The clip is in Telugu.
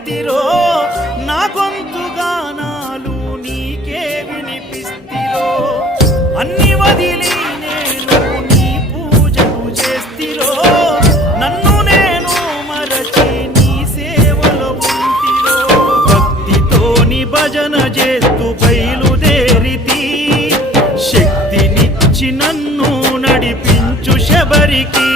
చేసితిరో నా గొంతుగానాలు నీకే వినిపిస్తిరో అన్ని వదిలి నేను నీ పూజకు చేస్తిరో నన్ను నేను మరచి నీ సేవలో ఉంటిరో భక్తితోని భజన చేస్తూ బయలుదేరితి శక్తినిచ్చి నన్ను నడిపించు శబరికి